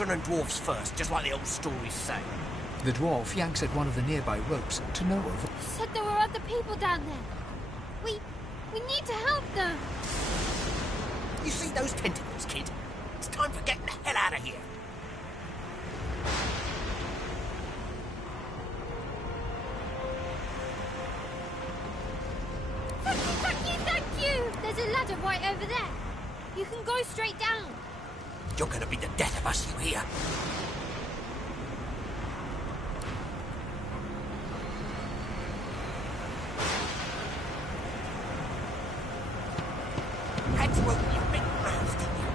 children and dwarfs first, just like the old stories say. The dwarf yanks at one of the nearby ropes to no avail. You said there were other people down there. We need to help them. You see those tentacles, kid? It's time for getting the hell out of here. Thank you! There's a ladder right over there. You can go straight down. You're gonna be the death of us, you hear? Had to open your big mouth, didn't you?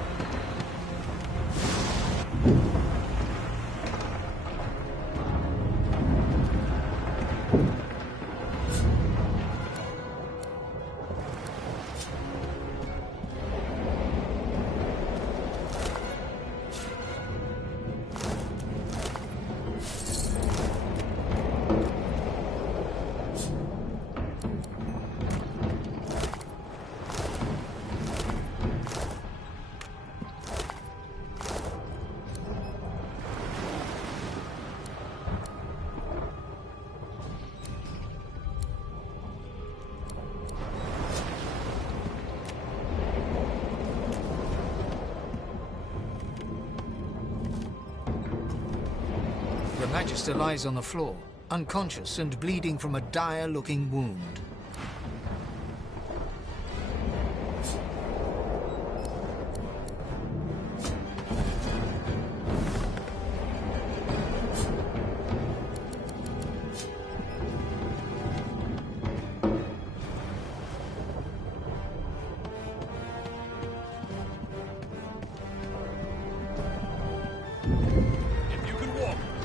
The Magister lies on the floor, unconscious and bleeding from a dire-looking wound.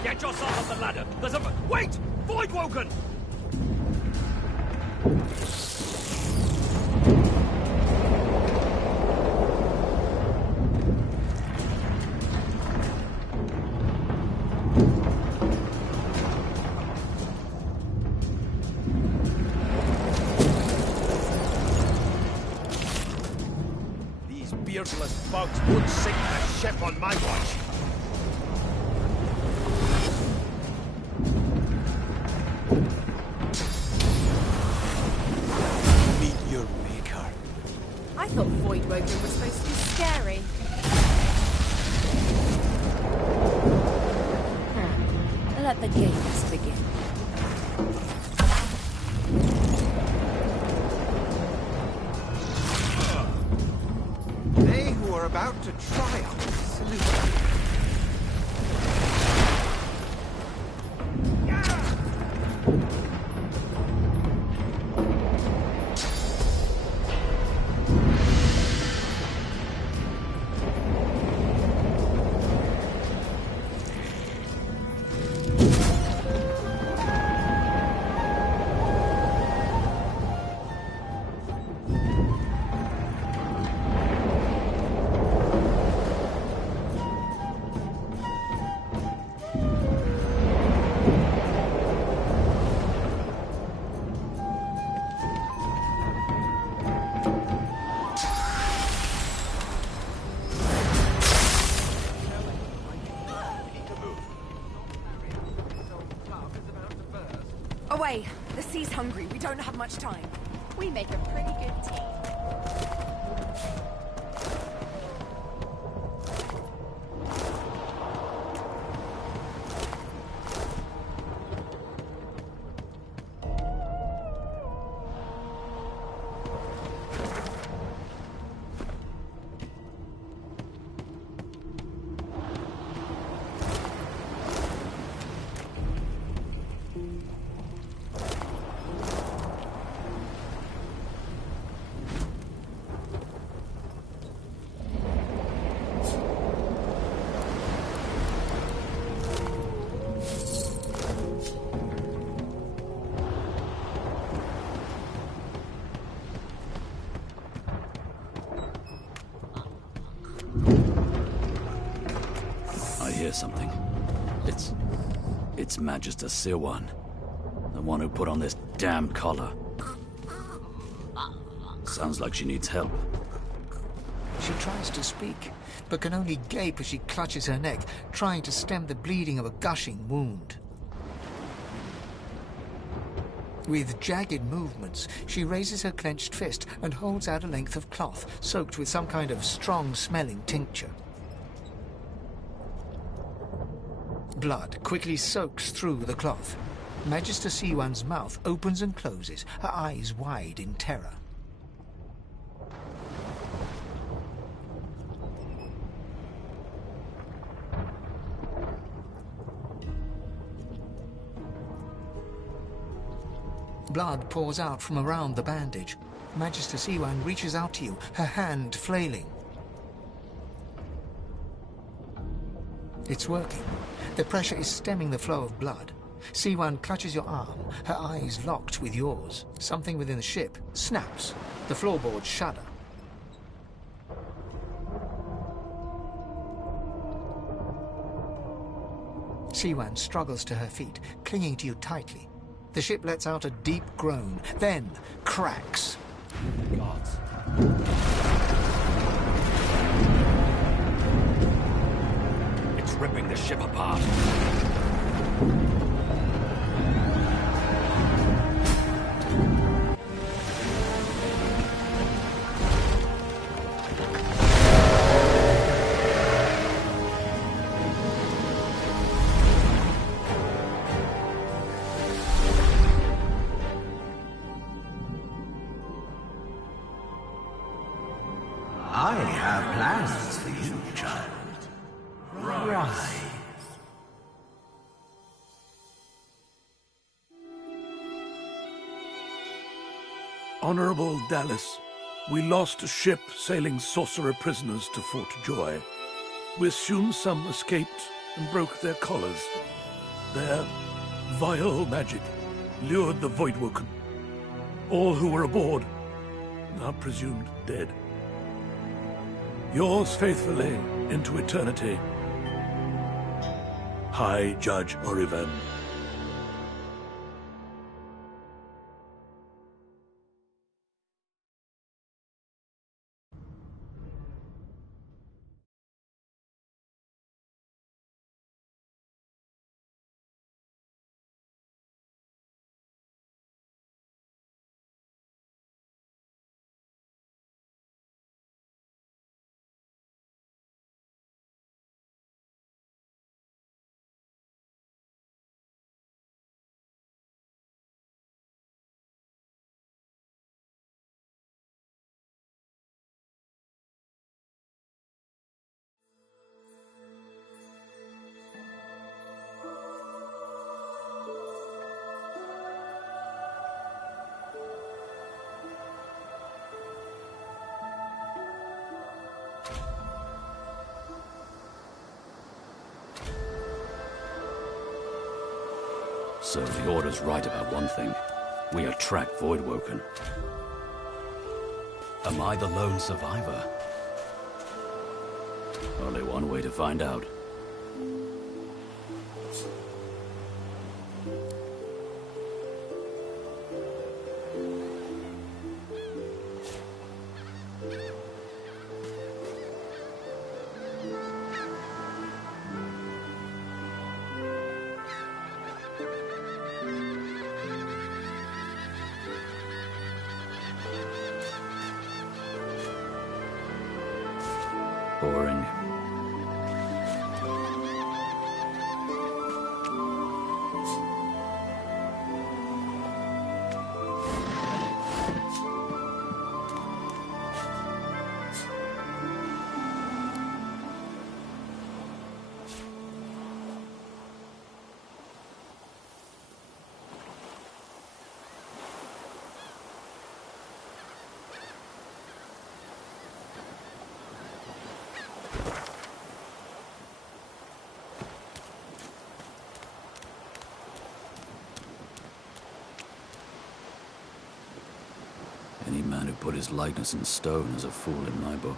Get yourself up the ladder. There's a... Wait! Void Woken! These beardless bugs would sink the ship on my watch. I thought Void Woken was supposed to be scary. Let the games begin. They who are about to triumph salute you. Away! The sea's hungry. We don't have much time. We make a pretty good team. Something. It's Magister Sirwan, the one who put on this damn collar. Sounds like she needs help. She tries to speak, but can only gape as she clutches her neck, trying to stem the bleeding of a gushing wound. With jagged movements, she raises her clenched fist and holds out a length of cloth, soaked with some kind of strong-smelling tincture. Blood quickly soaks through the cloth. Magister C1's mouth opens and closes, her eyes wide in terror. Blood pours out from around the bandage. Magister C1 reaches out to you, her hand flailing. It's working. The pressure is stemming the flow of blood. C1 clutches your arm, her eyes locked with yours. Something within the ship snaps. The floorboards shudder. C1 struggles to her feet, clinging to you tightly. The ship lets out a deep groan, then cracks. God. It's ripping the ship apart. I have plans for you, child. Rise. Honorable Dallas, we lost a ship sailing sorcerer prisoners to Fort Joy. We assume some escaped and broke their collars. Their vile magic lured the Voidwoken. All who were aboard are presumed dead. Yours faithfully into eternity, High Judge Oriven. So the Order's right about one thing. We attract Voidwoken. Am I the lone survivor? Only one way to find out. Boring. Any man who put his likeness in stone is a fool in my book.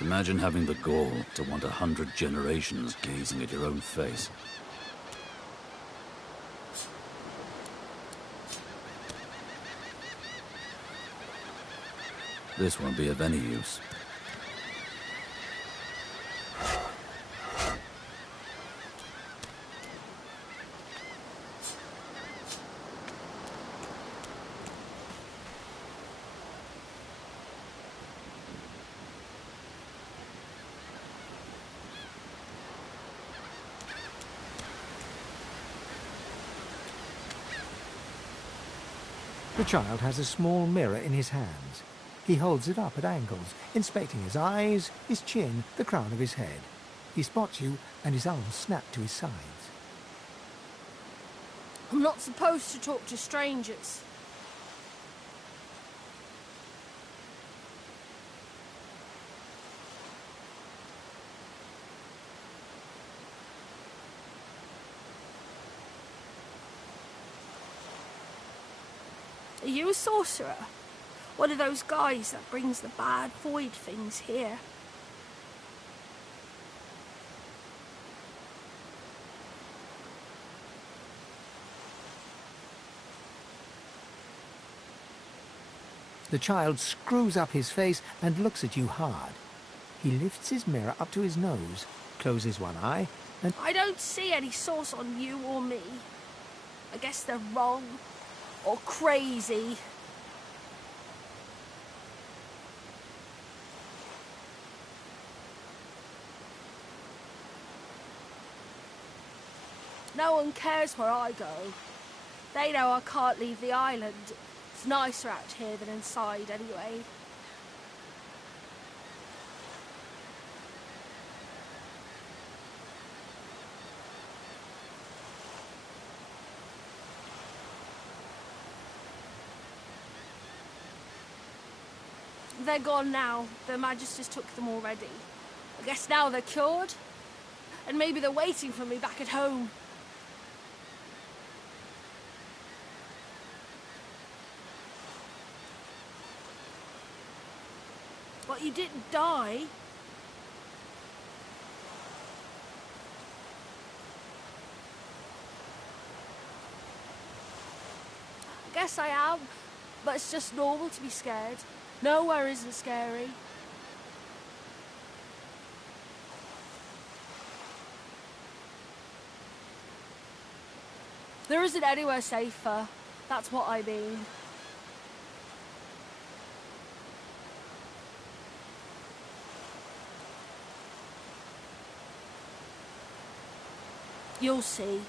Imagine having the gall to want 100 generations gazing at your own face. This won't be of any use. The child has a small mirror in his hands. He holds it up at angles, inspecting his eyes, his chin, the crown of his head. He spots you, and his arms snap to his sides. I'm not supposed to talk to strangers. Are you a sorcerer? One of those guys that brings the bad void things here? The child screws up his face and looks at you hard. He lifts his mirror up to his nose, closes one eye, and... I don't see any source on you or me. I guess they're wrong. Or crazy. No one cares where I go. They know I can't leave the island. It's nicer out here than inside, anyway. They're gone now. The Magisters took them already. I guess now they're cured. And maybe they're waiting for me back at home. But you didn't die. I guess I am, but it's just normal to be scared. Nowhere isn't scary. There isn't anywhere safer. That's what I mean. You'll see.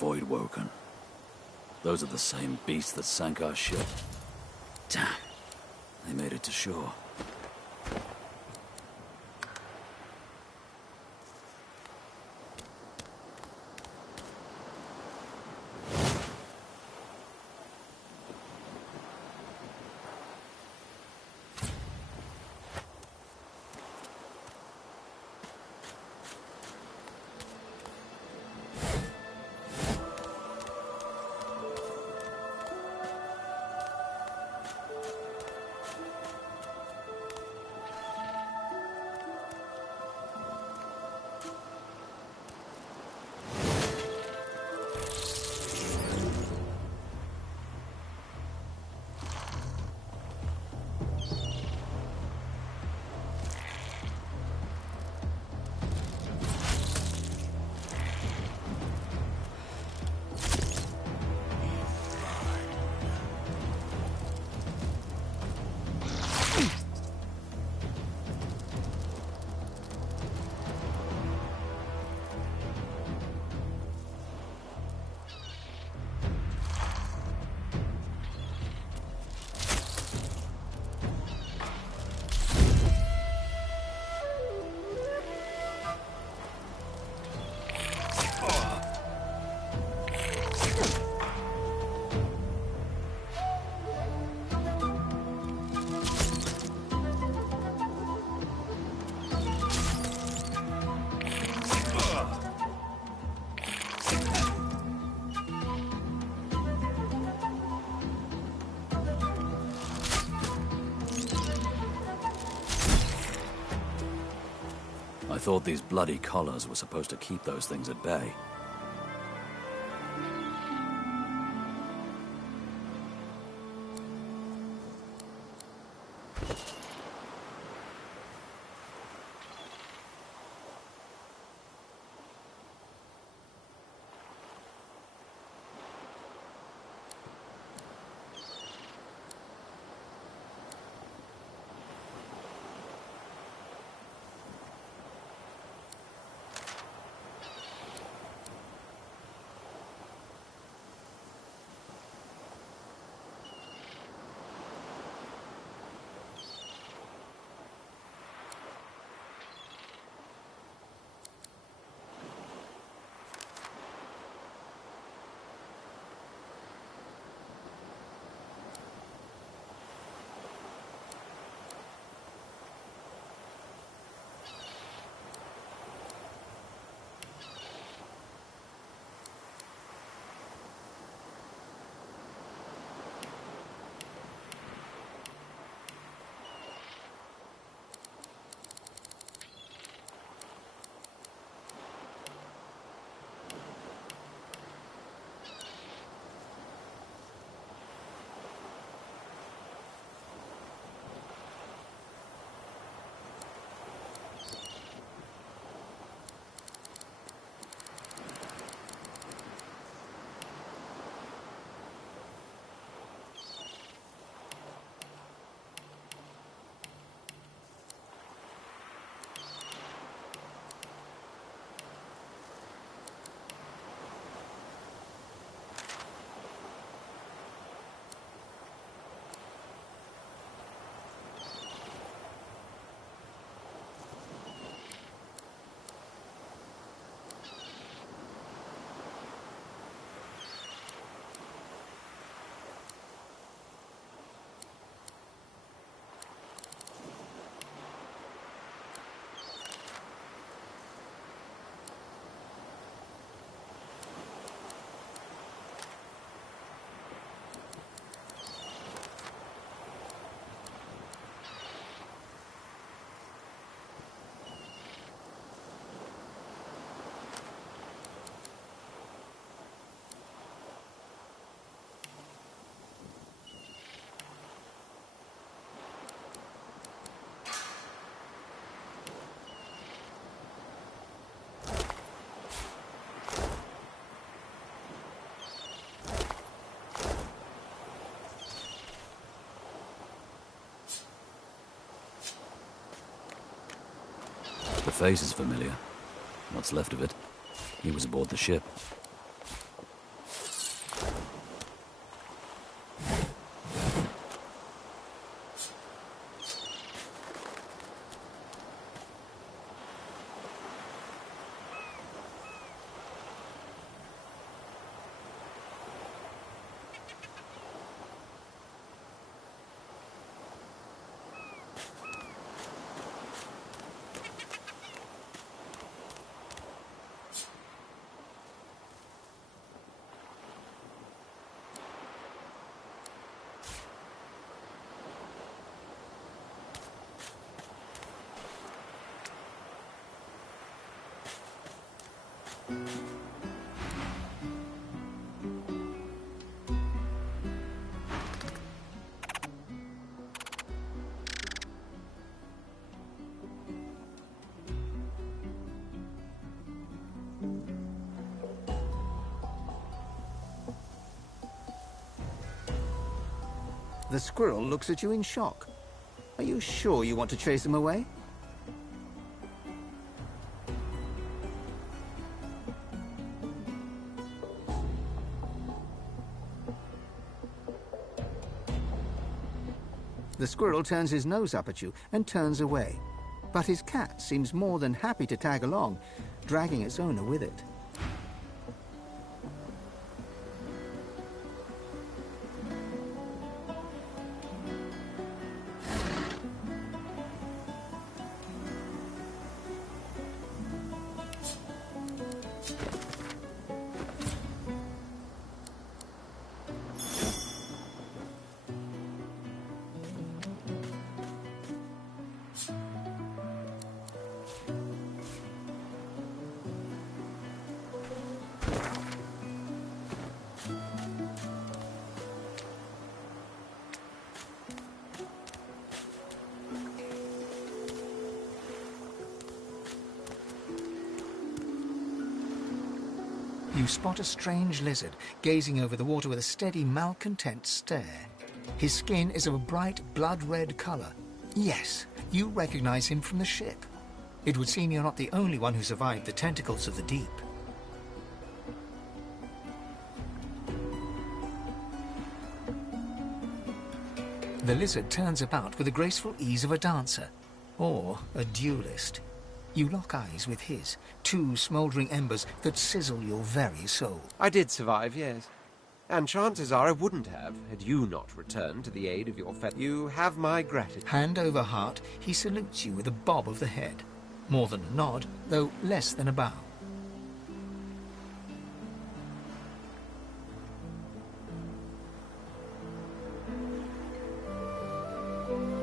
Void Woken. Those are the same beasts that sank our ship. Damn. They made it to shore. thought these bloody collars were supposed to keep those things at bay. The face is familiar. What's left of it. He was aboard the ship. The squirrel looks at you in shock. Are you sure you want to chase them away? The squirrel turns his nose up at you and turns away. But his cat seems more than happy to tag along, dragging its owner with it. You spot a strange lizard gazing over the water with a steady, malcontent stare. His skin is of a bright, blood-red colour. Yes, you recognise him from the ship. It would seem you're not the only one who survived the tentacles of the deep. The lizard turns about with the graceful ease of a dancer, or a duelist. You lock eyes with his, two smouldering embers that sizzle your very soul. I did survive, yes. And chances are I wouldn't have, had you not returned to the aid of your You have my gratitude. Hand over heart, he salutes you with a bob of the head. More than a nod, though less than a bow.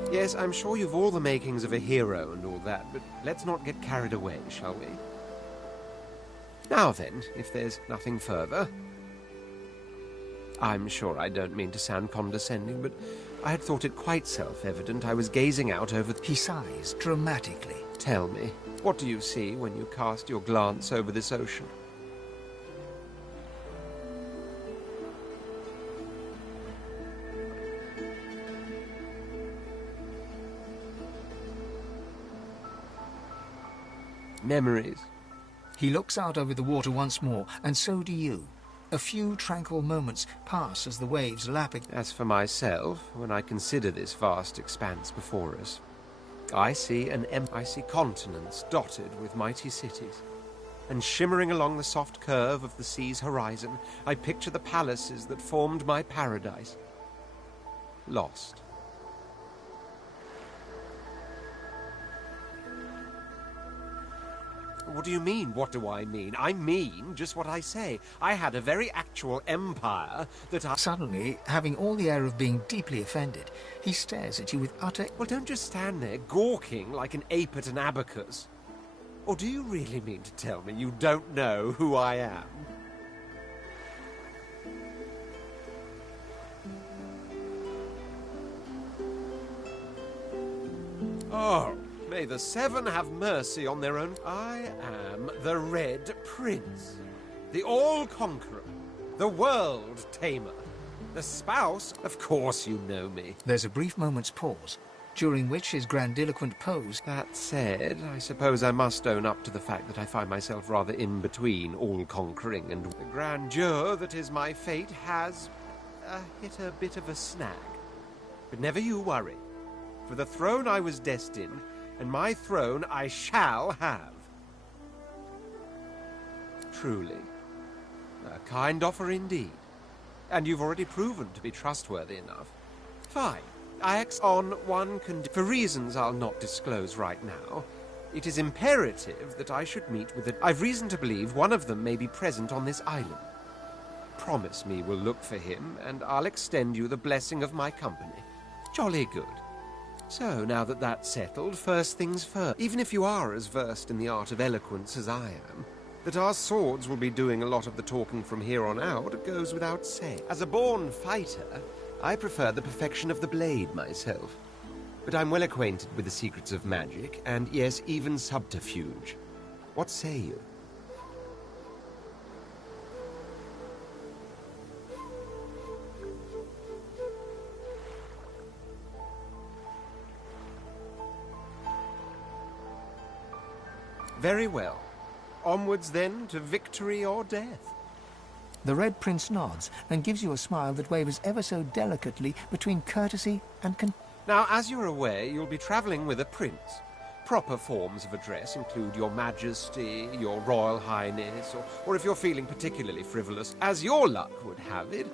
Yes, I'm sure you've all the makings of a hero and all that, but let's not get carried away, shall we? Now then, if there's nothing further... I'm sure I don't mean to sound condescending, but I had thought it quite self-evident I was gazing out over... He sighs dramatically. Tell me, what do you see when you cast your glance over this ocean? Memories. He looks out over the water once more, and so do you. A few tranquil moments pass as the waves lap again. As for myself, when I consider this vast expanse before us, I see continents dotted with mighty cities, and shimmering along the soft curve of the sea's horizon, I picture the palaces that formed my paradise. Lost. What do you mean, what do I mean? I mean just what I say. I had a very actual empire that I... Suddenly, having all the air of being deeply offended, he stares at you with utter... Well, don't just stand there gawking like an ape at an abacus. Or do you really mean to tell me you don't know who I am? Oh... May the Seven have mercy on their own... I am the Red Prince, the All-Conqueror, the World Tamer, the spouse... Of course you know me. There's a brief moment's pause, during which his grandiloquent pose... That said, I suppose I must own up to the fact that I find myself rather in between all-conquering and... The grandeur that is my fate has hit a bit of a snag. But never you worry. For the throne I was destined... and my throne I shall have. Truly. A kind offer indeed. And you've already proven to be trustworthy enough. Fine. I act on one condition. For reasons I'll not disclose right now, it is imperative that I should meet with I've reason to believe one of them may be present on this island. Promise me we'll look for him, and I'll extend you the blessing of my company. Jolly good. So, now that that's settled, first things first. Even if you are as versed in the art of eloquence as I am, that our swords will be doing a lot of the talking from here on out goes without saying. As a born fighter, I prefer the perfection of the blade myself. But I'm well acquainted with the secrets of magic, and yes, even subterfuge. What say you? Very well. Onwards, then, to victory or death. The Red Prince nods and gives you a smile that wavers ever so delicately between courtesy and Now, as you're aware, you'll be travelling with a prince. Proper forms of address include Your Majesty, Your Royal Highness, or if you're feeling particularly frivolous, as your luck would have it,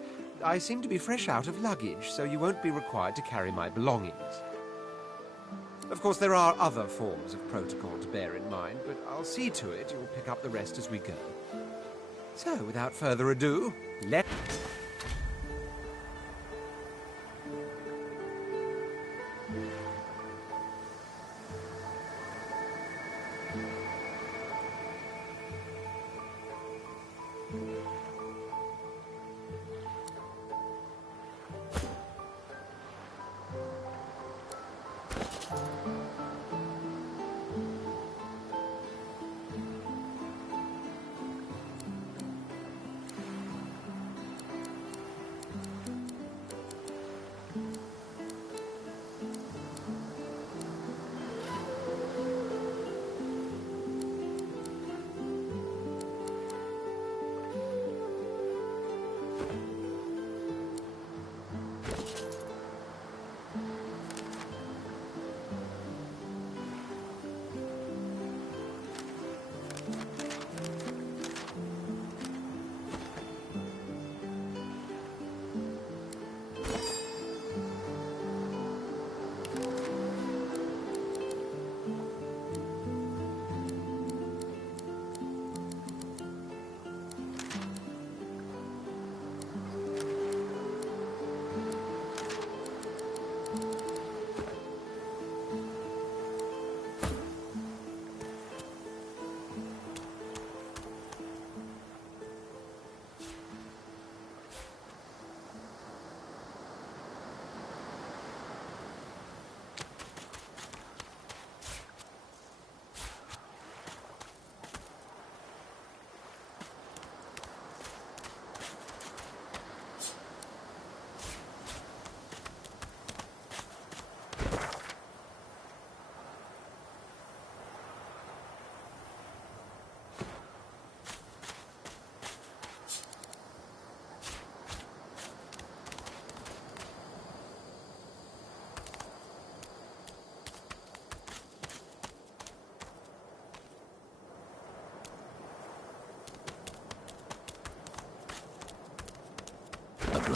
I seem to be fresh out of luggage, so you won't be required to carry my belongings. Of course, there are other forms of protocol to bear in mind, but I'll see to it you'll pick up the rest as we go. So, without further ado, let's...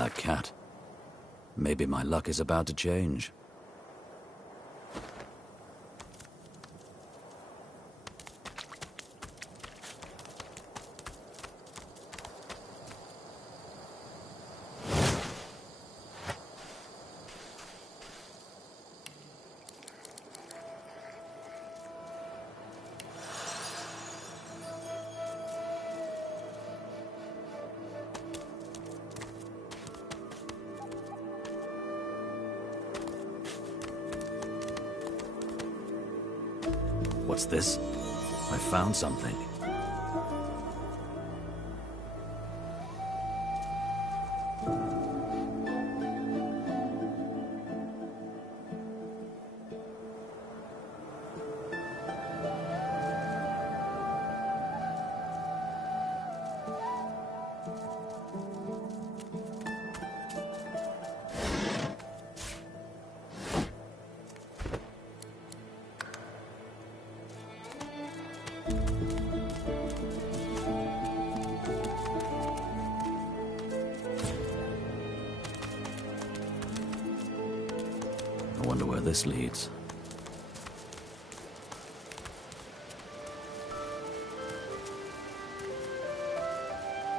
that cat. Maybe my luck is about to change. What's this? I found something. I wonder where this leads.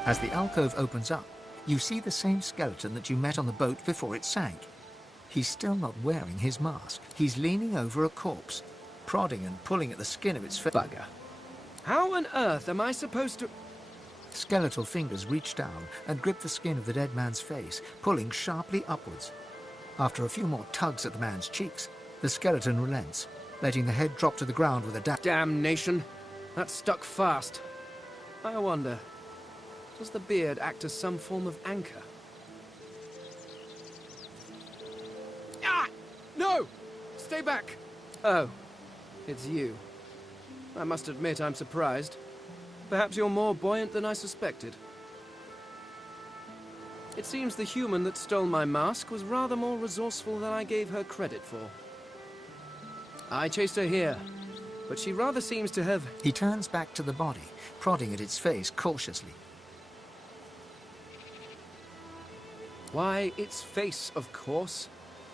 As the alcove opens up, you see the same skeleton that you met on the boat before it sank. He's still not wearing his mask. He's leaning over a corpse, prodding and pulling at the skin of its face. Bugger. How on earth am I supposed to... Skeletal fingers reach down and grip the skin of the dead man's face, pulling sharply upwards. After a few more tugs at the man's cheeks, the skeleton relents, letting the head drop to the ground with a Damnation! That stuck fast. I wonder, does the beard act as some form of anchor? Ah! No! Stay back! Oh, it's you. I must admit I'm surprised. Perhaps you're more buoyant than I suspected. It seems the human that stole my mask was rather more resourceful than I gave her credit for. I chased her here, but she rather seems to have... He turns back to the body, prodding at its face cautiously. Why, its face, of course.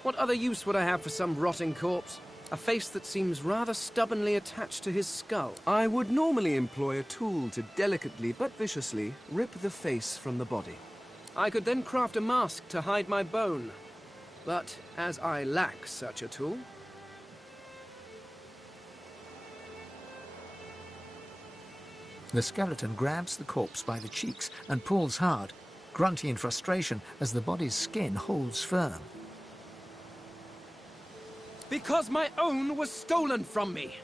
What other use would I have for some rotting corpse? A face that seems rather stubbornly attached to his skull. I would normally employ a tool to delicately but viciously rip the face from the body. I could then craft a mask to hide my bone. But as I lack such a tool... The skeleton grabs the corpse by the cheeks and pulls hard, grunting in frustration as the body's skin holds firm. Because my own was stolen from me.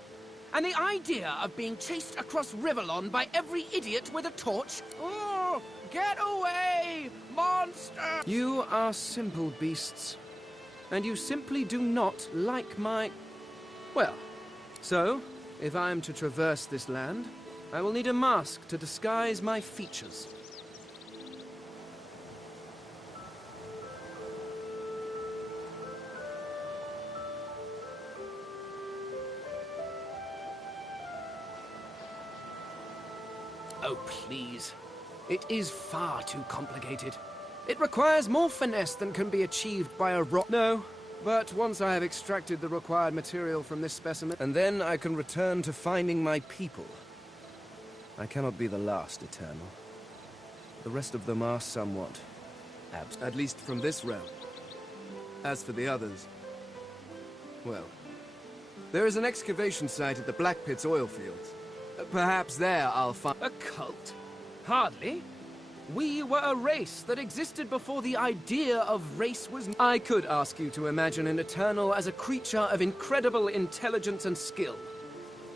And the idea of being chased across Rivellon by every idiot with a torch... Oh, get away, monster! You are simple beasts. And you simply do not like my... Well, so, if I am to traverse this land, I will need a mask to disguise my features. Oh, please. It is far too complicated. It requires more finesse than can be achieved by a rock... No, but once I have extracted the required material from this specimen, and then I can return to finding my people. I cannot be the last Eternal. The rest of them are somewhat absent, at least from this realm. As for the others, well, there is an excavation site at the Black Pit's oil fields. Perhaps there I'll find... A cult? Hardly. We were a race that existed before the idea of race was... I could ask you to imagine an Eternal as a creature of incredible intelligence and skill.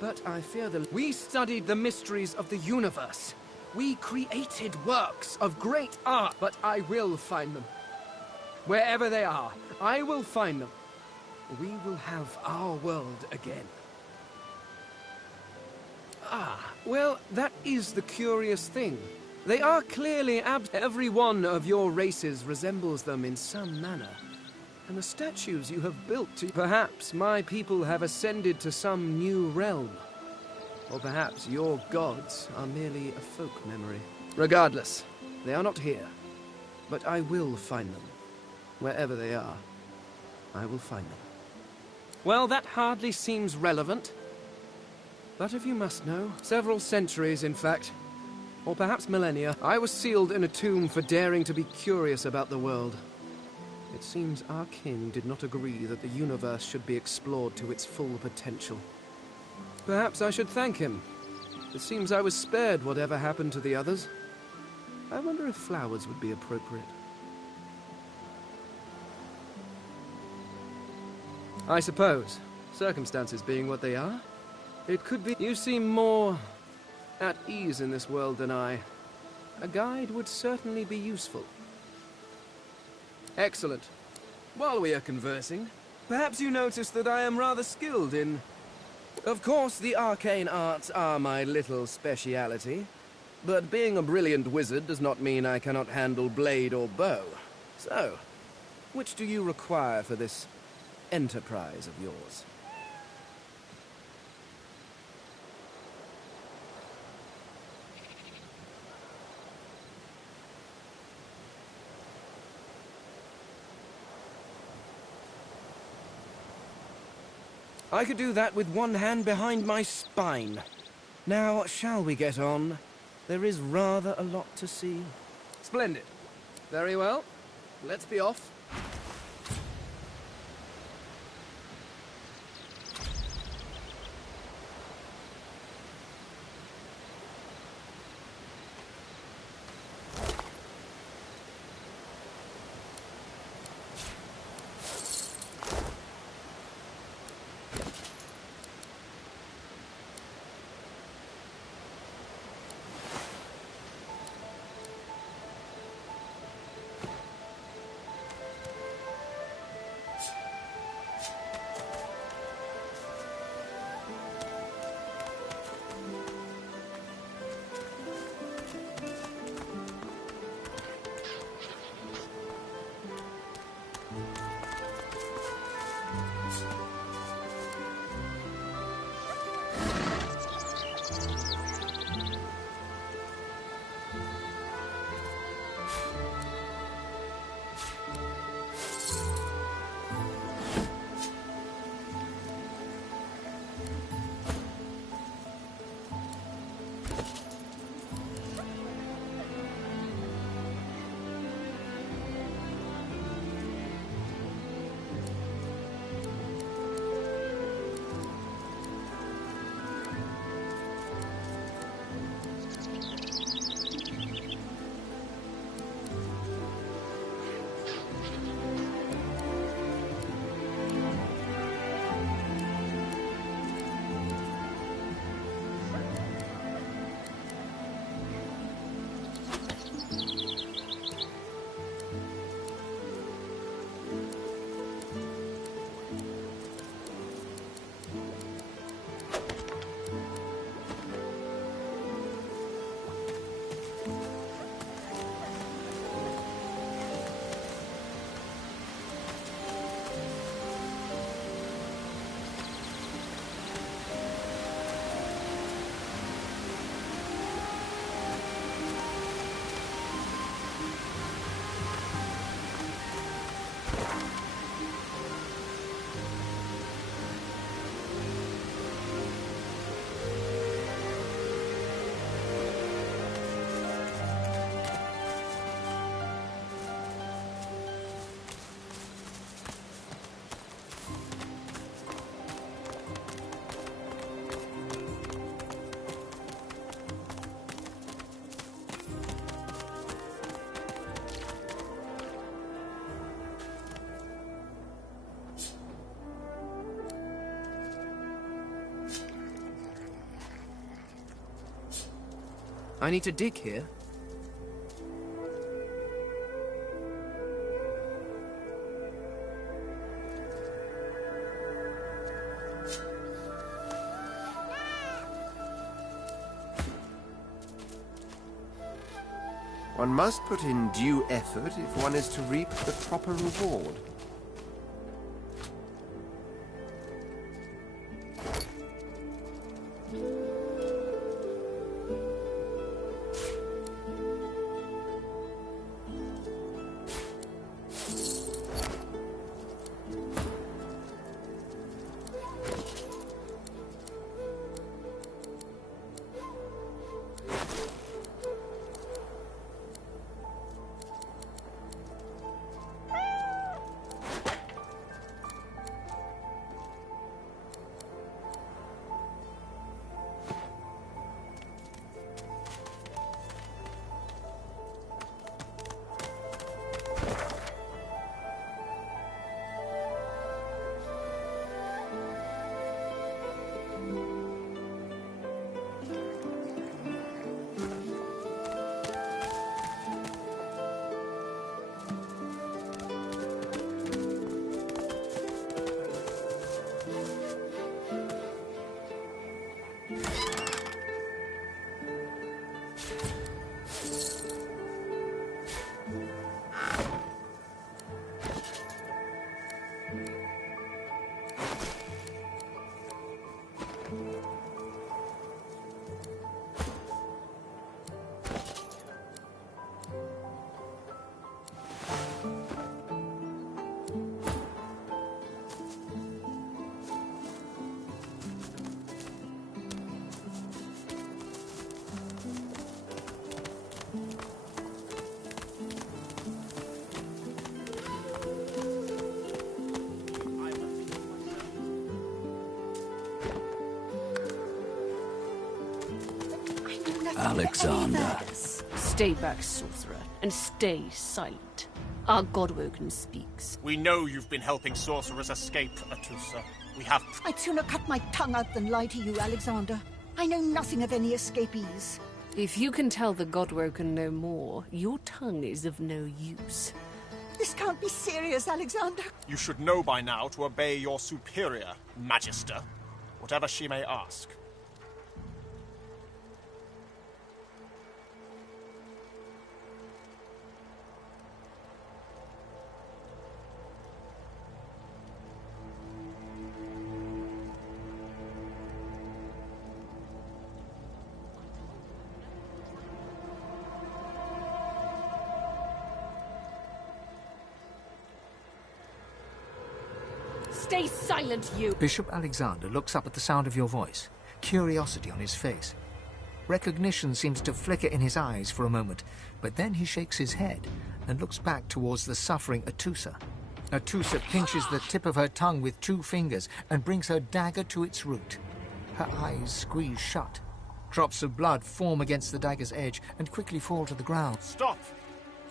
But I fear that... We studied the mysteries of the universe. We created works of great art. But I will find them. Wherever they are, I will find them. We will have our world again. Ah, well, that is the curious thing. They are clearly every one of your races resembles them in some manner. And the statues you have built to... Perhaps my people have ascended to some new realm. Or perhaps your gods are merely a folk memory. Regardless, they are not here. But I will find them. Wherever they are, I will find them. Well, that hardly seems relevant. But if you must know, several centuries, in fact, or perhaps millennia, I was sealed in a tomb for daring to be curious about the world. It seems our king did not agree that the universe should be explored to its full potential. Perhaps I should thank him. It seems I was spared whatever happened to the others. I wonder if flowers would be appropriate. I suppose, circumstances being what they are, it could be. You seem more at ease in this world than I. A guide would certainly be useful. Excellent. While we are conversing, perhaps you notice that I am rather skilled in... Of course, the arcane arts are my little speciality, but being a brilliant wizard does not mean I cannot handle blade or bow. So, which do you require for this enterprise of yours? I could do that with one hand behind my spine. Now, shall we get on? There is rather a lot to see. Splendid. Very well. Let's be off. I need to dig here. One must put in due effort if one is to reap the proper reward. Alexander. Stay back, sorcerer, and stay silent. Our Godwoken speaks. We know you've been helping sorcerers escape, Atusa. We have... I'd sooner cut my tongue out than lie to you, Alexander. I know nothing of any escapees. If you can tell the Godwoken no more, your tongue is of no use. This can't be serious, Alexander. You should know by now to obey your superior, Magister, whatever she may ask. Stay silent, you! Bishop Alexander looks up at the sound of your voice, curiosity on his face. Recognition seems to flicker in his eyes for a moment, but then he shakes his head and looks back towards the suffering Atusa. Atusa pinches the tip of her tongue with 2 fingers and brings her dagger to its root. Her eyes squeeze shut. Drops of blood form against the dagger's edge and quickly fall to the ground. Stop!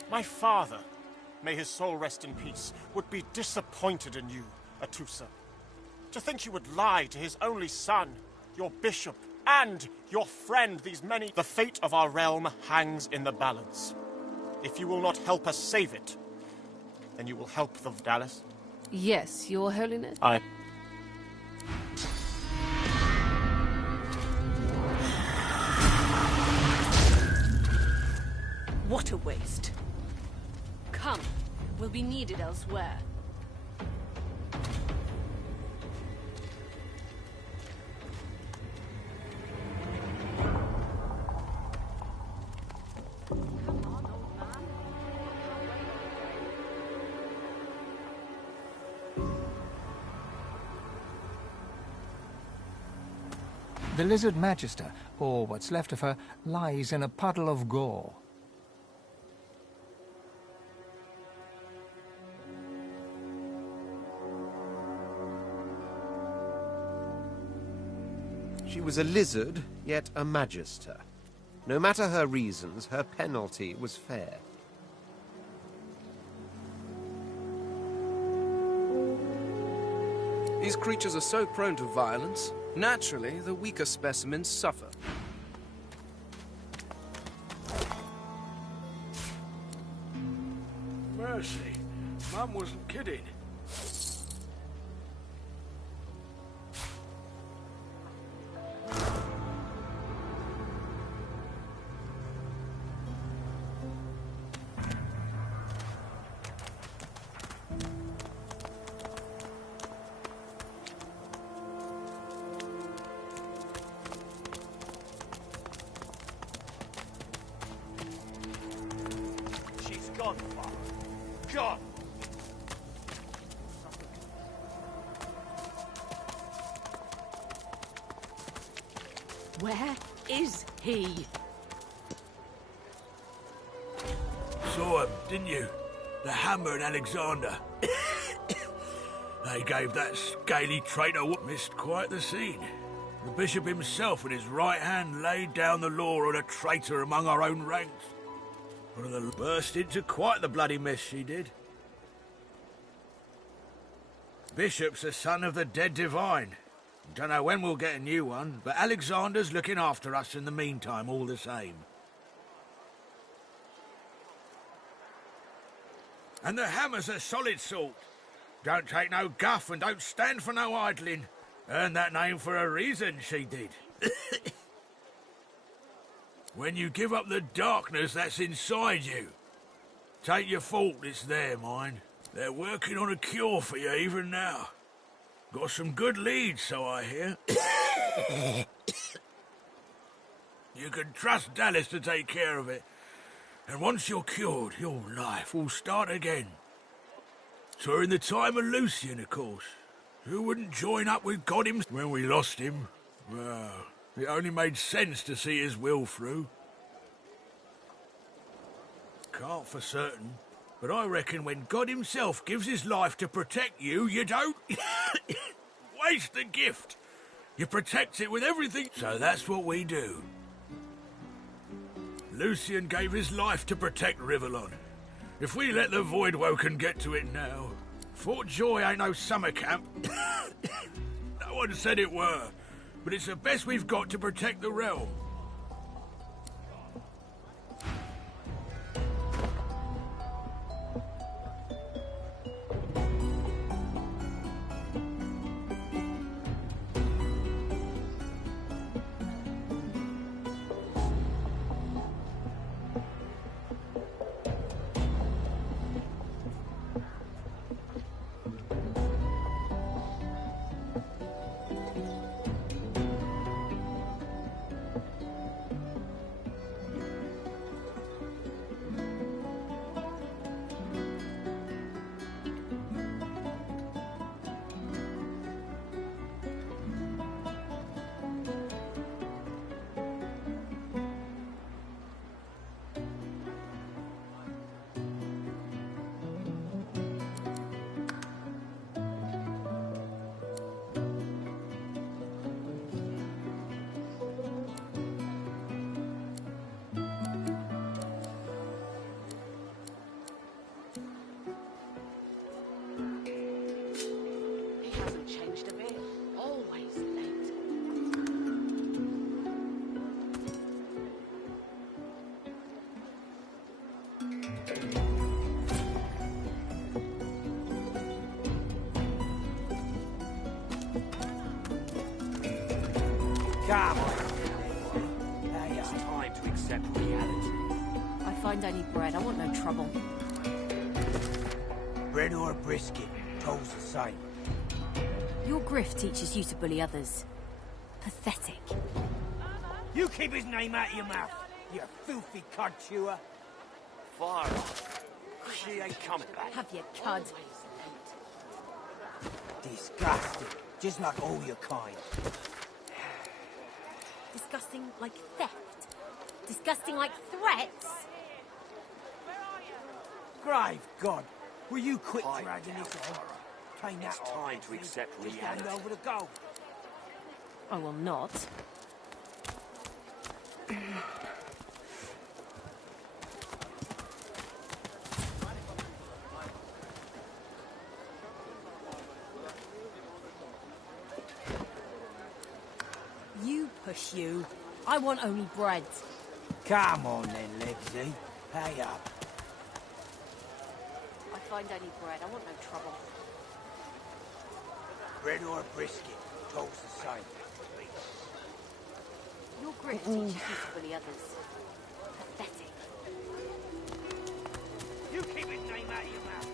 My father, may his soul rest in peace, would be disappointed in you, Atusa. To think you would lie to his only son, your bishop, and your friend these many... The fate of our realm hangs in the balance. If you will not help us save it, then you will help the Dallas. Yes, Your Holiness. What a waste. Come, we'll be needed elsewhere. The lizard magister, or what's left of her, lies in a puddle of gore. She was a lizard, yet a magister. No matter her reasons, her penalty was fair. These creatures are so prone to violence. Naturally, the weaker specimens suffer. Mercy. Mum wasn't kidding. Gone, Father. Gone! Where is he? Saw him, didn't you? The Hammer and Alexander. They gave that scaly traitor what missed quite the scene. The bishop himself with his right hand laid down the law on a traitor among our own ranks. One of them burst into quite the bloody mess, she did. Bishop's a son of the dead divine. Don't know when we'll get a new one, but Alexander's looking after us in the meantime all the same. And the Hammer's a solid sort. Don't take no guff and don't stand for no idling. Earned that name for a reason, she did. When you give up the darkness that's inside you, take your fault, it's there, mind. They're working on a cure for you even now. Got some good leads, so I hear. You can trust Dallas to take care of it. And once you're cured, your life will start again. During the time of Lucian, of course. Who wouldn't join up with God when we lost him? Well, it only made sense to see his will through. Can't for certain, but I reckon when God himself gives his life to protect you, you don't waste the gift. You protect it with everything. So that's what we do. Lucian gave his life to protect Rivellon. If we let the Voidwoken get to it now, Fort Joy ain't no summer camp. No one said it were, but it's the best we've got to protect the realm. Come on. Now it's time to accept reality. I find only bread. I want no trouble. Bread or brisket, toll's the same. Your grift teaches you to bully others. Pathetic. You keep his name out of your mouth, you filthy cud chewer. Fire off. She ain't coming back. Have your cud. Disgusting. Just like all your kind. Disgusting like theft. Disgusting like threats. Grave God, will you quit dragging this on? It's time to accept reality. reality. Over the goal. I will not. You push you. I want only bread. Come on then, Legsy. Pay up. I find only bread. I want no trouble. Bread or a brisket, toll's the same. Your grift teaches you to bully others. Pathetic. You keep his name out of your mouth.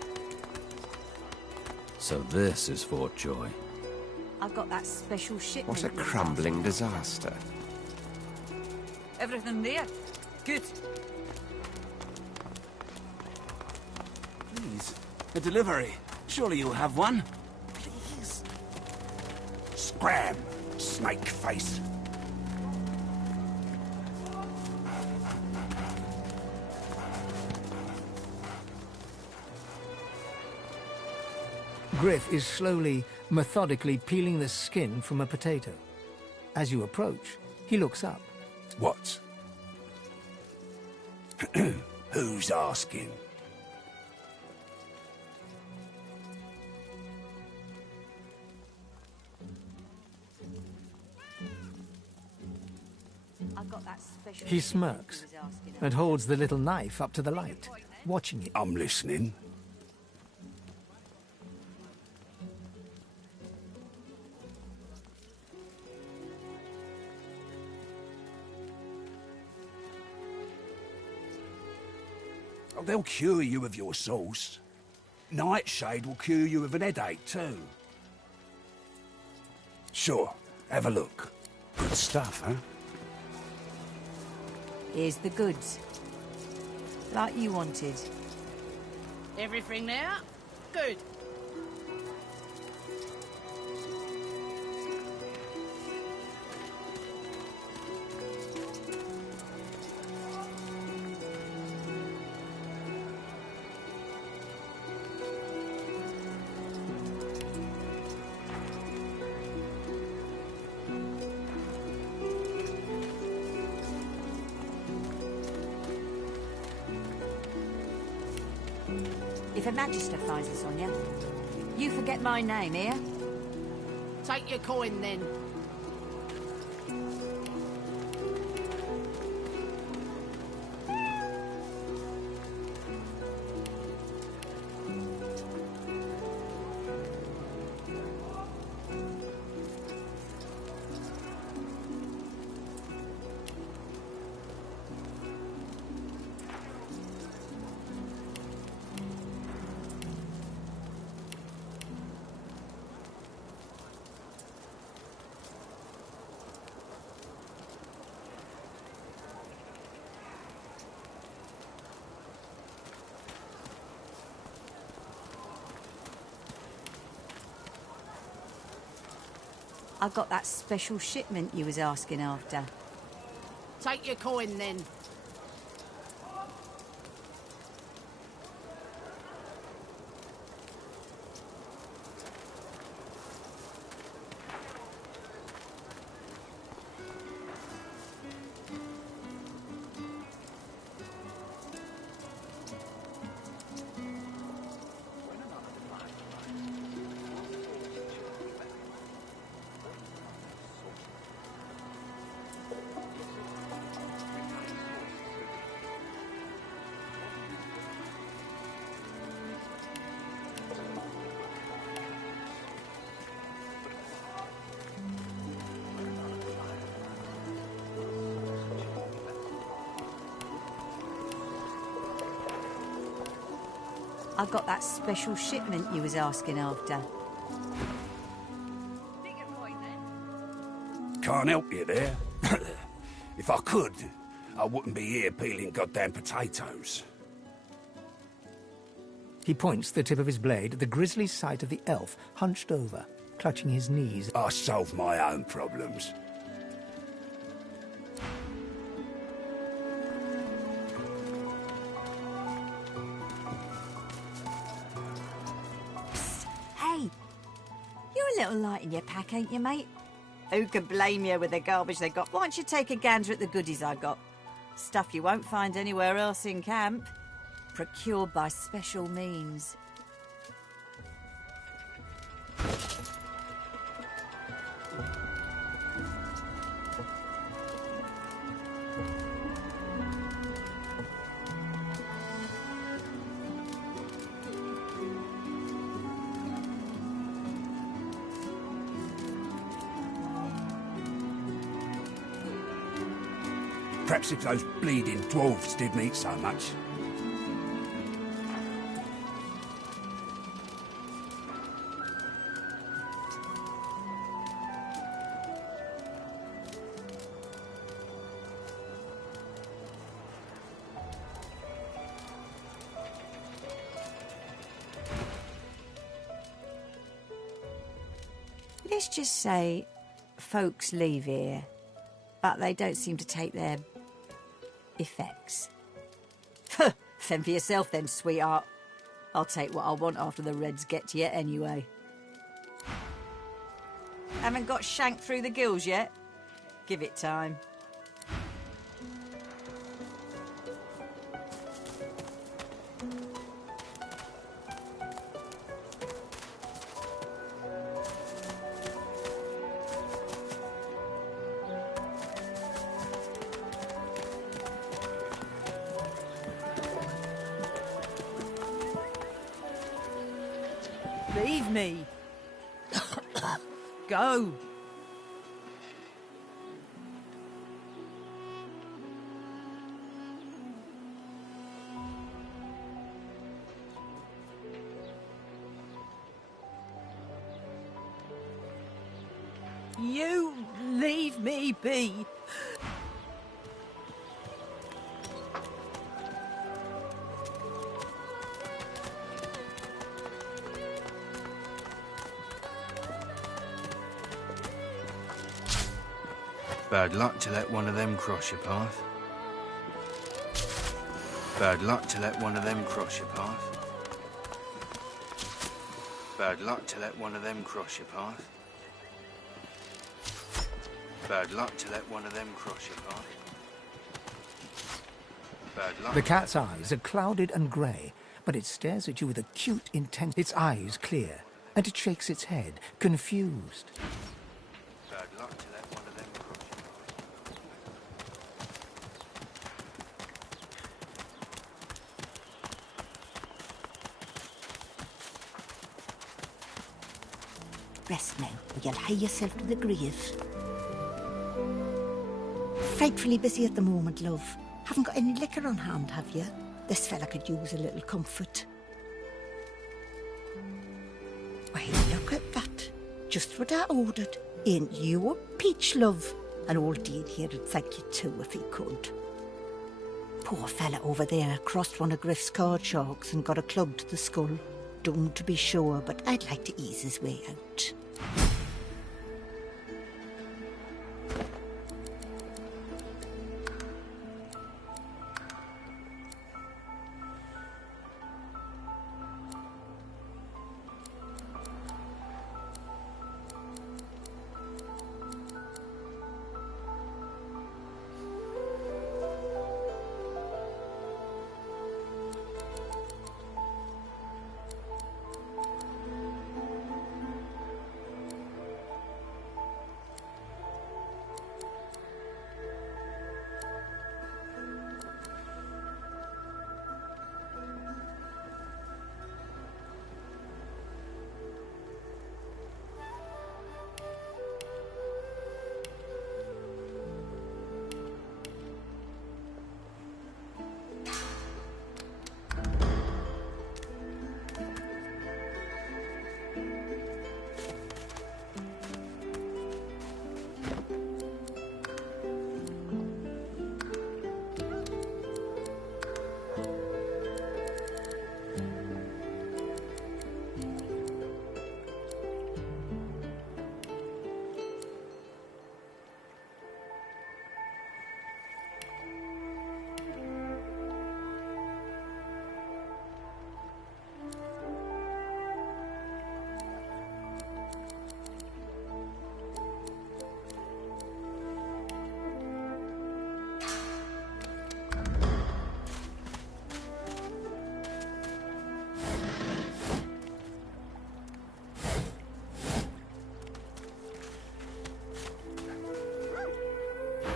So this is Fort Joy. I've got that special shit. What a crumbling disaster. Everything there? Good. Please, a delivery. Surely you'll have one. Please. Scram, snake face. Griff is slowly, methodically peeling the skin from a potato. As you approach, he looks up. What? Who's asking? I've got that special. He smirks and holds the little knife up to the light, watching it. I'm listening. Oh, they'll cure you of your sauce. Nightshade will cure you of an headache too. Sure, have a look. Good stuff, huh? Here's the goods. Like you wanted. Everything there? Good. If a magister finds this on you, you forget my name, here? Take your coin, then. I got that special shipment you was asking after. Take your coin, then. I got that special shipment you was asking after. Can't help you there. If I could, I wouldn't be here peeling goddamn potatoes. He points the tip of his blade at the grisly sight of the elf hunched over, clutching his knees. I solve my own problems. Hey, you're a little light in your pack, ain't you, mate? Who can blame you with the garbage they got? Why don't you take a gander at the goodies I got? Stuff you won't find anywhere else in camp. Procured by special means. Perhaps if those bleeding dwarves didn't eat so much. Let's just say folks leave here, but they don't seem to take their effects. Fend for yourself then, sweetheart. I'll take what I want after the Reds get to you anyway. Haven't got shanked through the gills yet? Give it time. Leave me. Go. You leave me be. Bad luck to let one of them cross your path. Bad luck to let one of them cross your path. Bad luck to let one of them cross your path. Bad luck to let one of them cross your path. Bad luck. The cat's eyes are clouded and grey, but it stares at you with acute intent. Its eyes clear, and it shakes its head, confused. Bad luck to let one of them crush you. Rest now, or you'll hie yourself to the grave. Frightfully busy at the moment, love. Haven't got any liquor on hand, have you? This fella could use a little comfort. Why, look at that. Just what I ordered. Ain't you a peach, love? And old Dean here would thank you too if he could. Poor fella over there crossed one of Griff's card sharks and got a club to the skull. Doomed to be sure, but I'd like to ease his way out.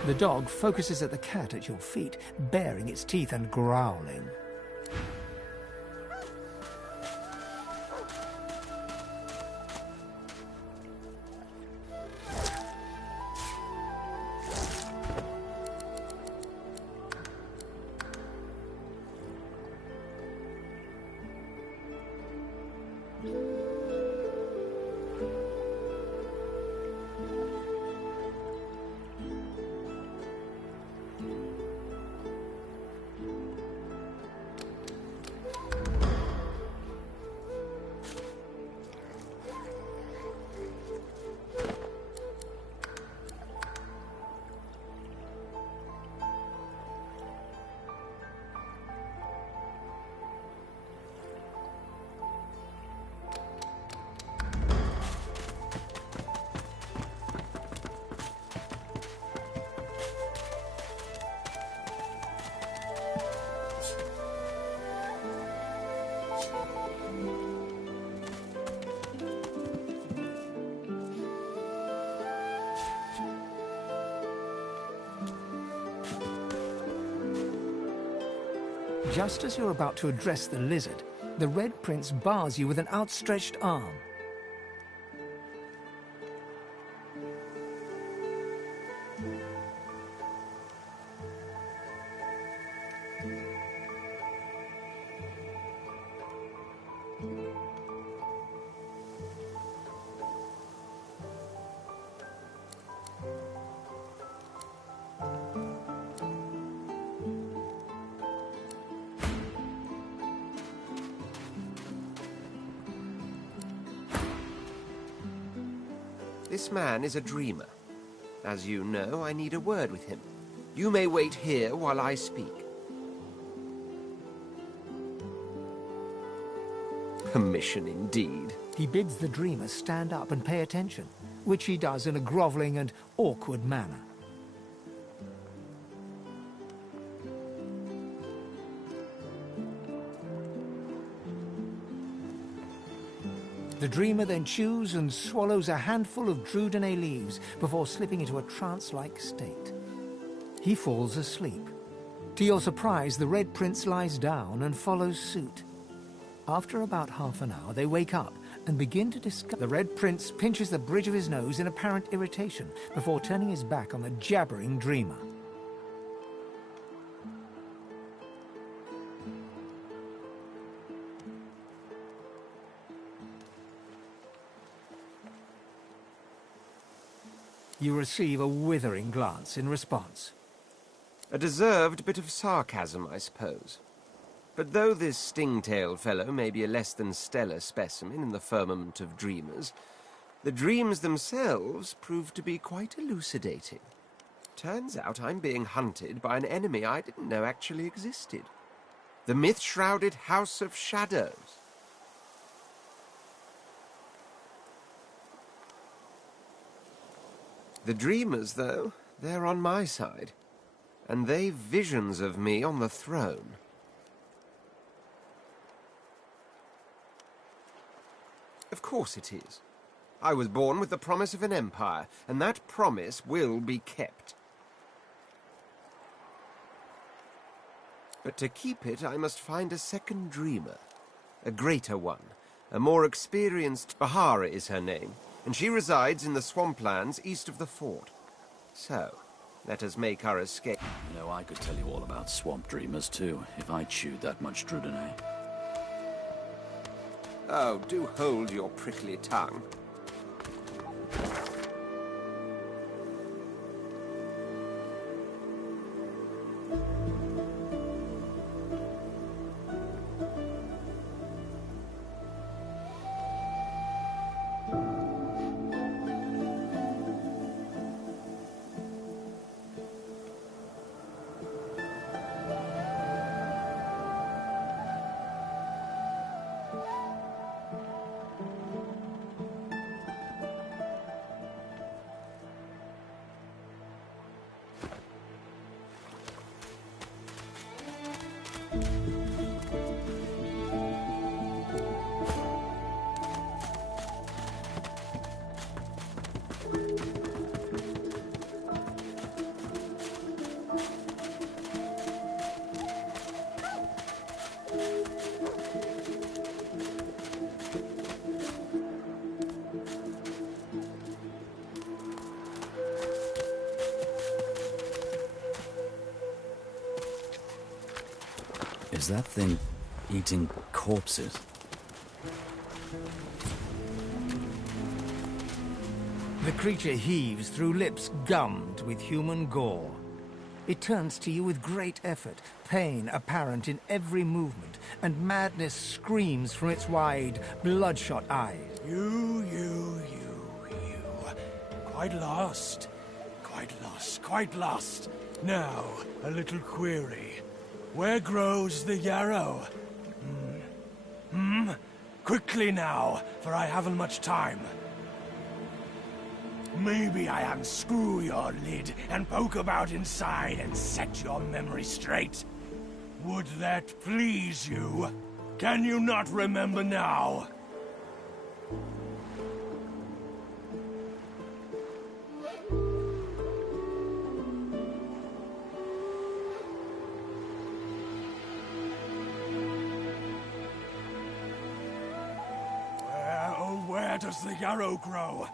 The dog focuses at the cat at your feet, baring its teeth and growling. Just as you're about to address the lizard, the Red Prince bars you with an outstretched arm. This man is a dreamer. As you know, I need a word with him. You may wait here while I speak. Permission indeed. He bids the dreamer stand up and pay attention, which he does in a grovelling and awkward manner. The dreamer then chews and swallows a handful of Drudene leaves before slipping into a trance-like state. He falls asleep. To your surprise, the Red Prince lies down and follows suit. After about half an hour, they wake up and begin to discuss. The Red Prince pinches the bridge of his nose in apparent irritation before turning his back on the jabbering dreamer. You receive a withering glance in response. A deserved bit of sarcasm, I suppose. But though this sting-tailed fellow may be a less than stellar specimen in the firmament of dreamers, the dreams themselves prove to be quite elucidating. Turns out I'm being hunted by an enemy I didn't know actually existed. The myth-shrouded House of Shadows. The dreamers, though, they're on my side. And they've visions of me on the throne. Of course it is. I was born with the promise of an empire, and that promise will be kept. But to keep it, I must find a second dreamer. A greater one. A more experienced... Bahara is her name, and she resides in the swamplands east of the fort. So, let us make our escape. You know, I could tell you all about swamp dreamers, too, if I chewed that much Drudene. Oh, do hold your prickly tongue. Is that thing eating corpses? The creature heaves through lips gummed with human gore. It turns to you with great effort, pain apparent in every movement, and madness screams from its wide, bloodshot eyes. You. Quite lost. Quite lost. Now, a little query. Where grows the yarrow? Quickly now, for I haven't much time. Maybe I unscrew your lid and poke about inside and set your memory straight. Would that please you? Can you not remember now? Where does the yarrow grow?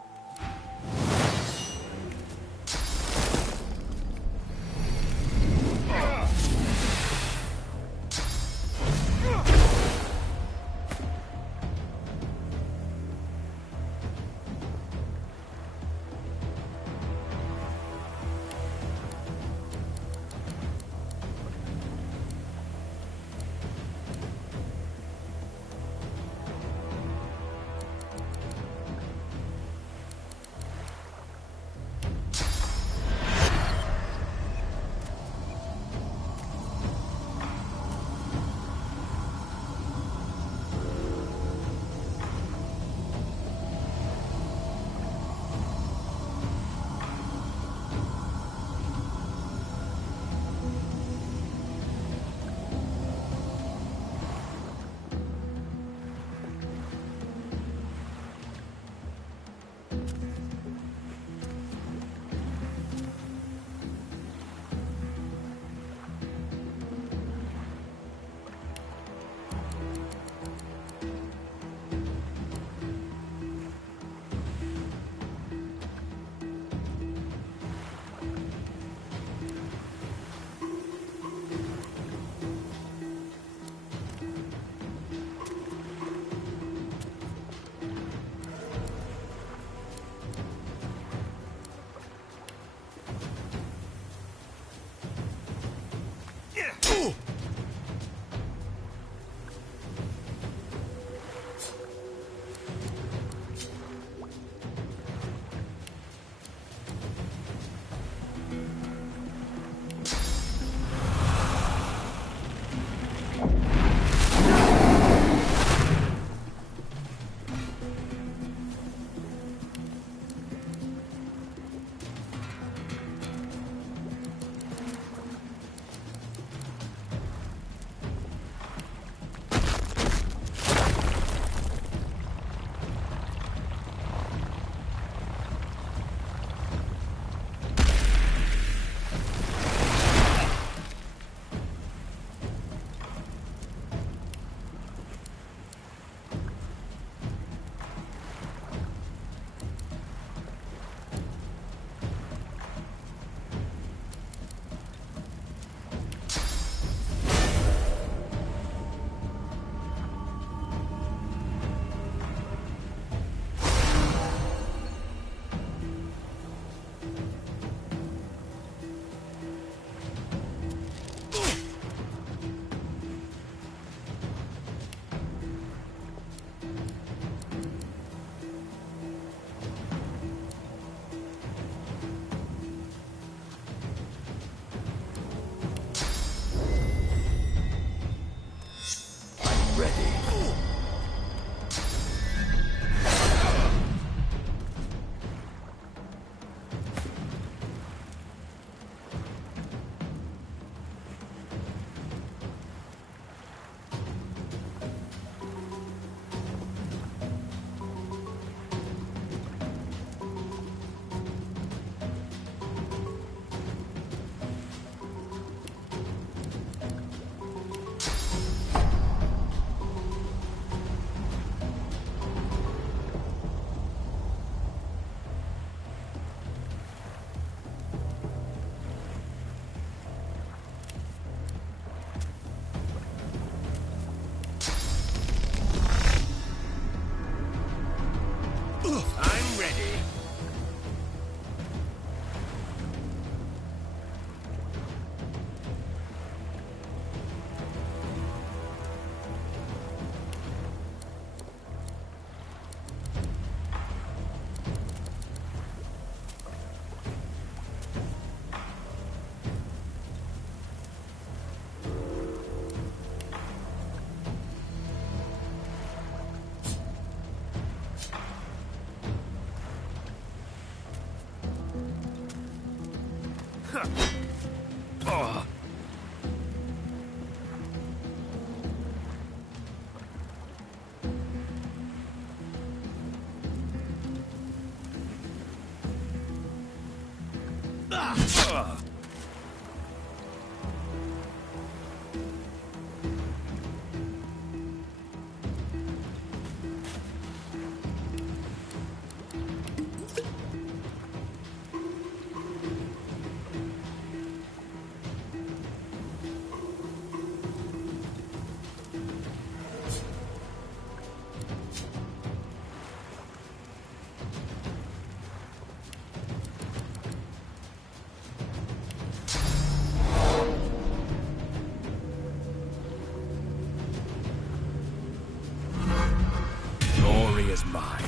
Is mine.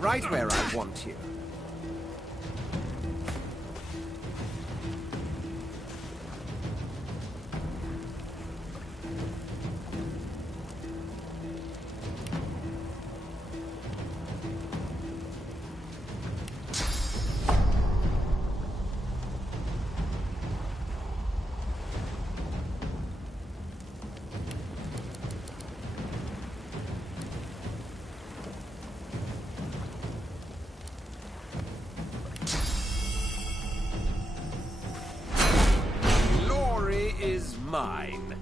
Right where I want you. Is mine.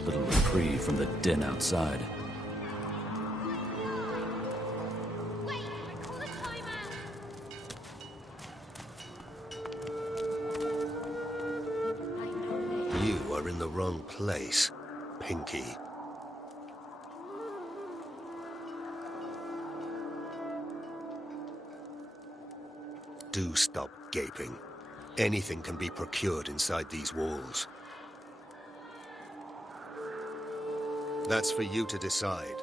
A little reprieve from the din outside. You are in the wrong place, Pinky. Do stop gaping. Anything can be procured inside these walls. That's for you to decide.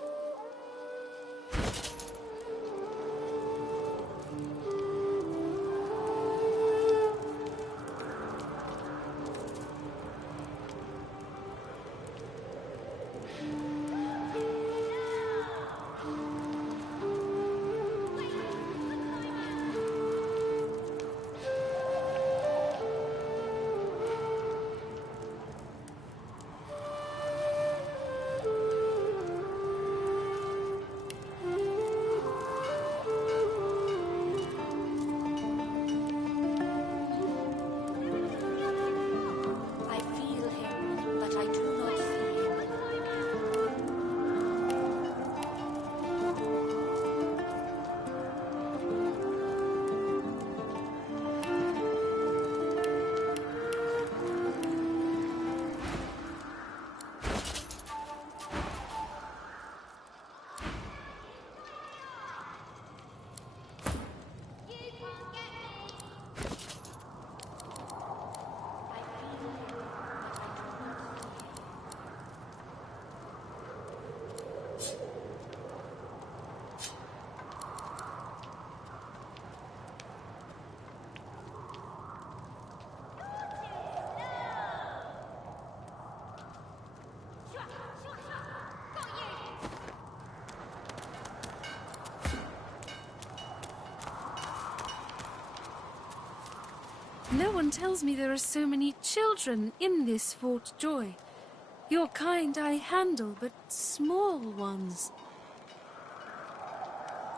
No one tells me there are so many children in this Fort Joy. Your kind I handle, but small ones.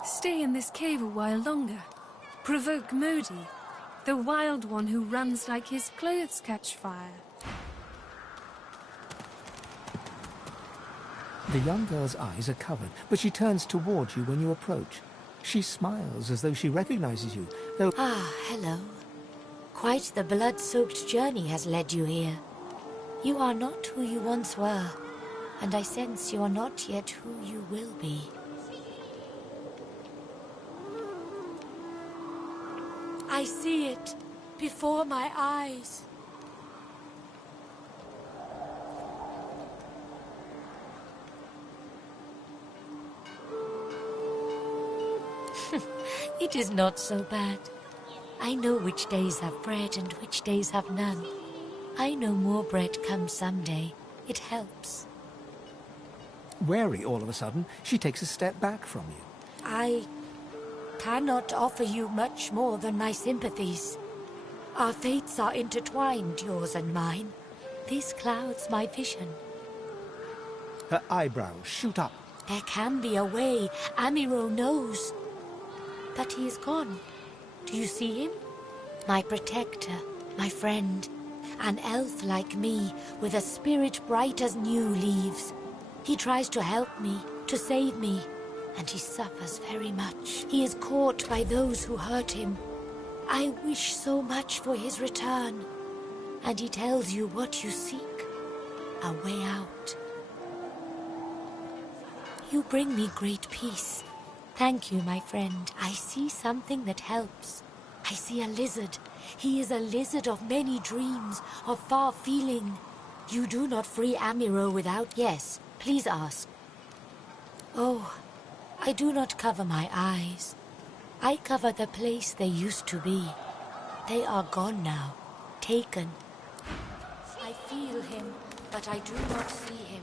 Stay in this cave a while longer. Provoke Modi, the wild one who runs like his clothes catch fire. The young girl's eyes are covered, but she turns toward you when you approach. She smiles as though she recognizes you, though... Ah, hello. Quite the blood-soaked journey has led you here. You are not who you once were, and I sense you are not yet who you will be. I see it before my eyes. It is not so bad. I know which days have bread and which days have none. I know more bread comes someday. It helps. Wary all of a sudden, she takes a step back from you. I cannot offer you much more than my sympathies. Our fates are intertwined, yours and mine. This clouds my vision. Her eyebrows shoot up. There can be a way, Amiro knows. But he is gone. Do you see him? My protector, my friend. An elf like me, with a spirit bright as new leaves. He tries to help me, to save me, and he suffers very much. He is caught by those who hurt him. I wish so much for his return. And he tells you what you seek, a way out. You bring me great peace. Thank you, my friend. I see something that helps. I see a lizard. He is a lizard of many dreams, of far feeling. You do not free Amiro without... Yes, please ask. Oh, I do not cover my eyes. I cover the place they used to be. They are gone now, taken. I feel him, but I do not see him.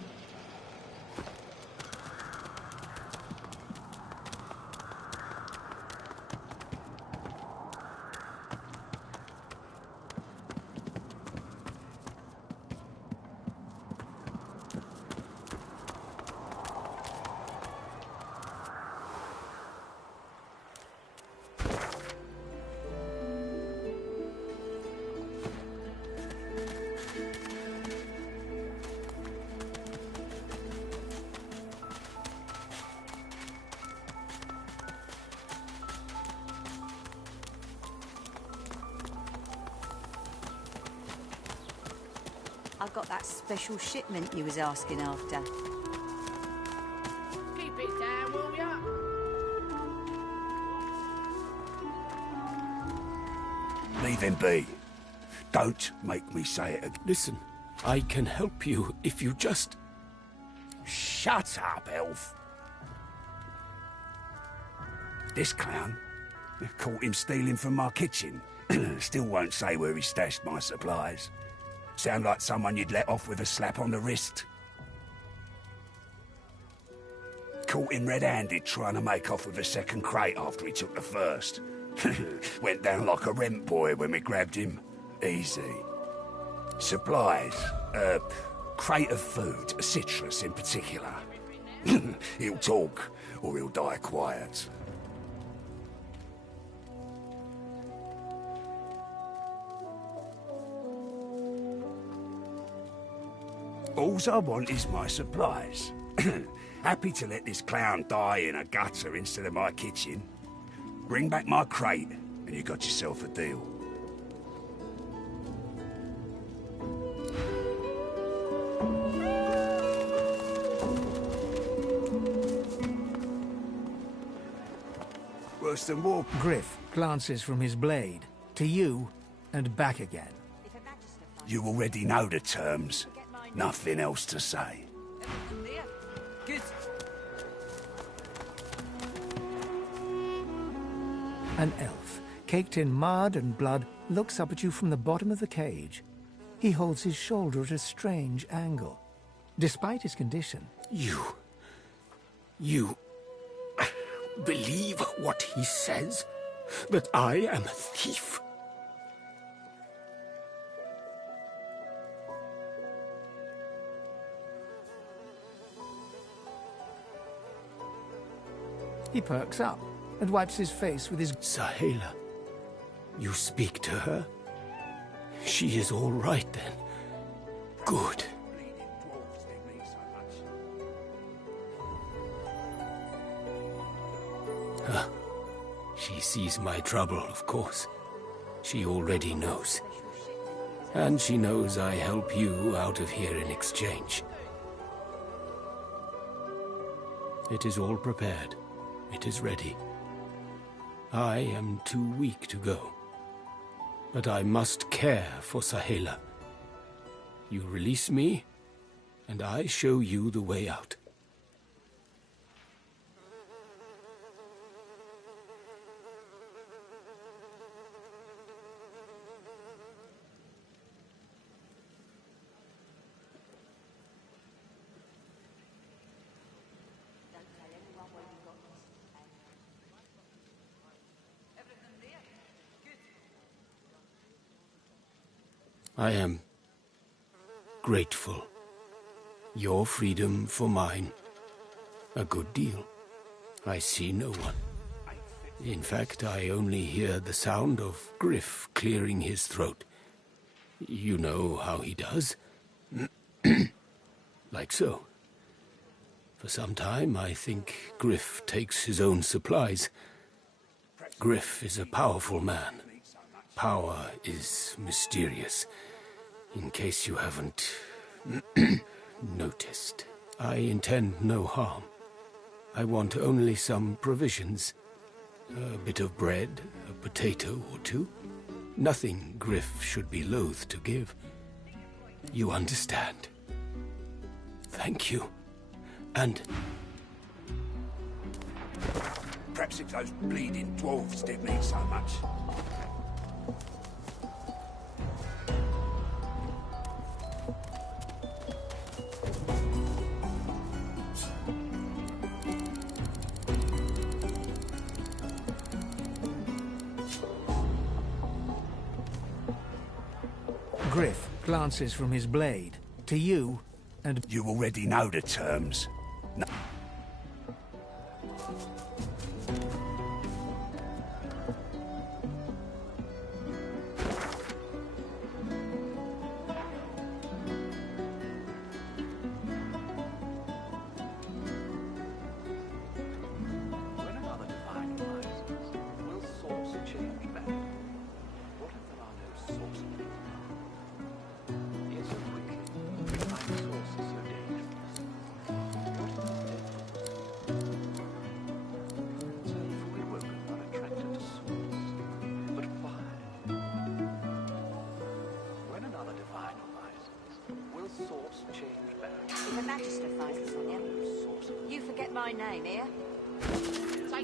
I got that special shipment you was asking after. Keep it down, will ya? Leave him be. Don't make me say it again. Listen, I can help you if you just... Shut up, elf. This clown caught him stealing from my kitchen. Still won't say where he stashed my supplies. Sound like someone you'd let off with a slap on the wrist. Caught him red-handed trying to make off with a second crate after he took the first. Went down like a rent boy when we grabbed him. Easy. Supplies. Crate of food, citrus in particular. He'll talk, or he'll die quiet. Alls I want is my supplies. Happy to let this clown die in a gutter instead of my kitchen. Bring back my crate, and you got yourself a deal. Worse than war. Griff glances from his blade to you and back again. You already know the terms. Nothing else to say. Good. An elf, caked in mud and blood, looks up at you from the bottom of the cage. He holds his shoulder at a strange angle. Despite his condition... You believe what he says? That I am a thief? He perks up and wipes his face with his... Sahela, you speak to her? She is all right then. Good. Huh. She sees my trouble, of course. She already knows. And she knows I help you out of here in exchange. It is all prepared. It is ready. I am too weak to go. But I must care for Sahela. You release me, and I show you the way out. I am grateful. Your freedom for mine. A good deal. I see no one. In fact, I only hear the sound of Griff clearing his throat. You know how he does? Like so. For some time, I think Griff takes his own supplies. Griff is a powerful man. Power is mysterious. In case you haven't noticed, I intend no harm. I want only some provisions. A bit of bread, a potato or two. Nothing Griff should be loath to give. You understand? Thank you. And... Perhaps if those bleeding dwarves didn't mean so much. Griff glances from his blade to you, and... You already know the terms. No.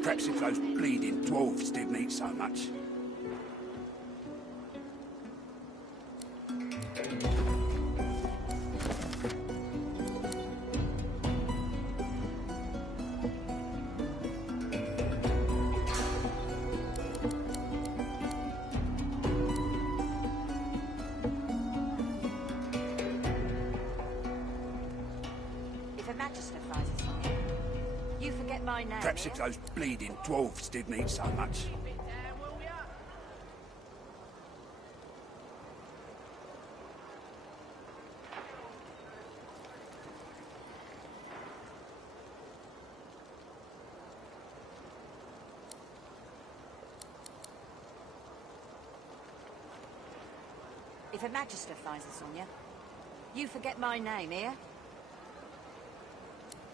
Perhaps if those bleeding dwarves didn't eat so much. Perhaps if those bleeding dwarves didn't eat so much. If Her Magister finds us on you, you forget my name, here?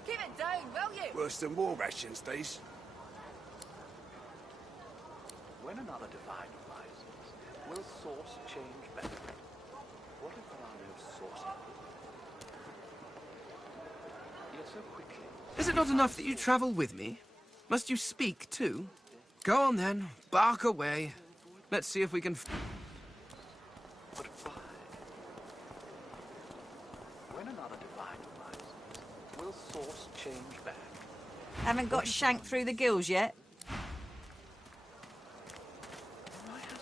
Keep it down, will you? Worse than war rations, these. When another divine arises, will source change better? What if there are no sources? Yet so quickly. Is it not enough that you travel with me? Must you speak too? Go on then, bark away. Let's see if we can... But why? When another divine arises, will source change back? Haven't got shanked through the gills yet?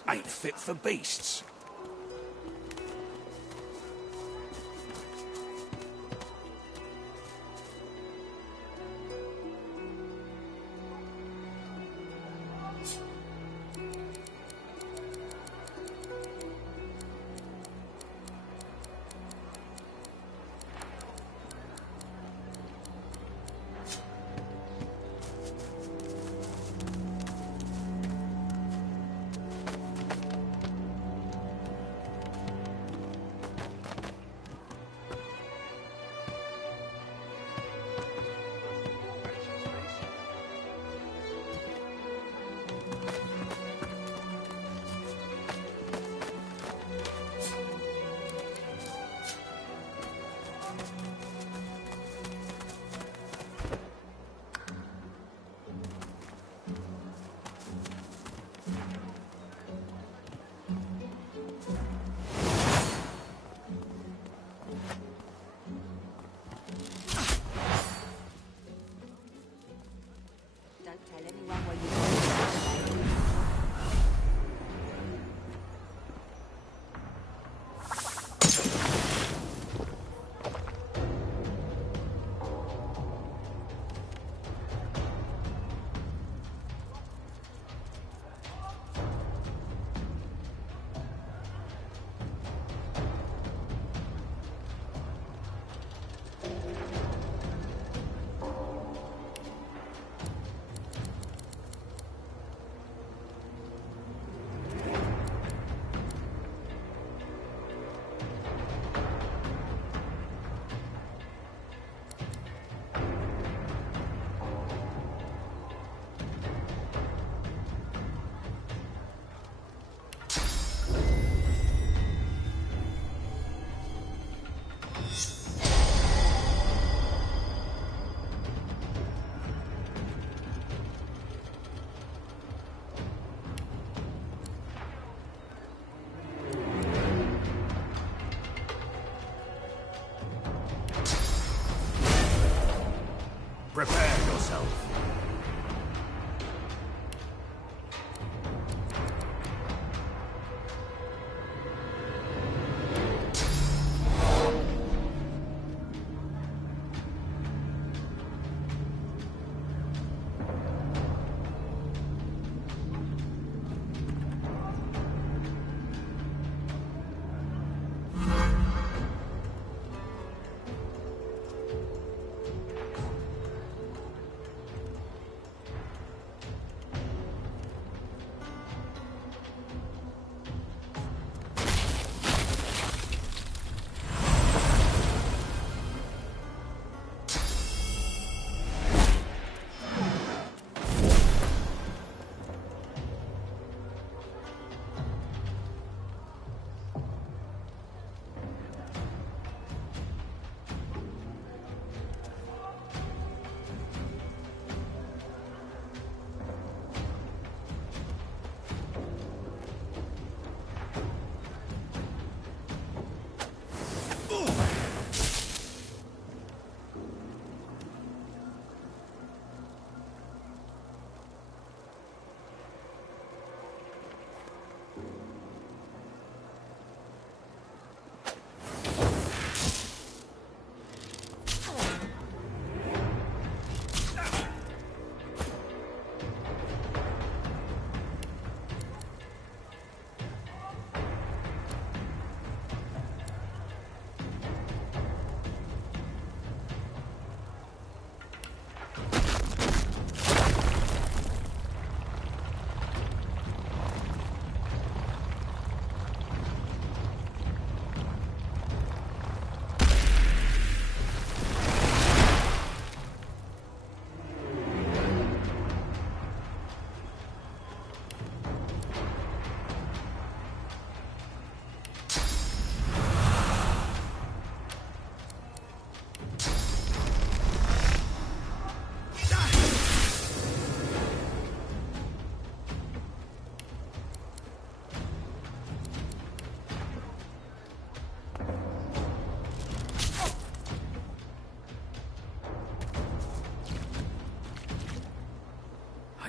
Ain't fit for beasts.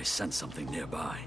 sense something nearby.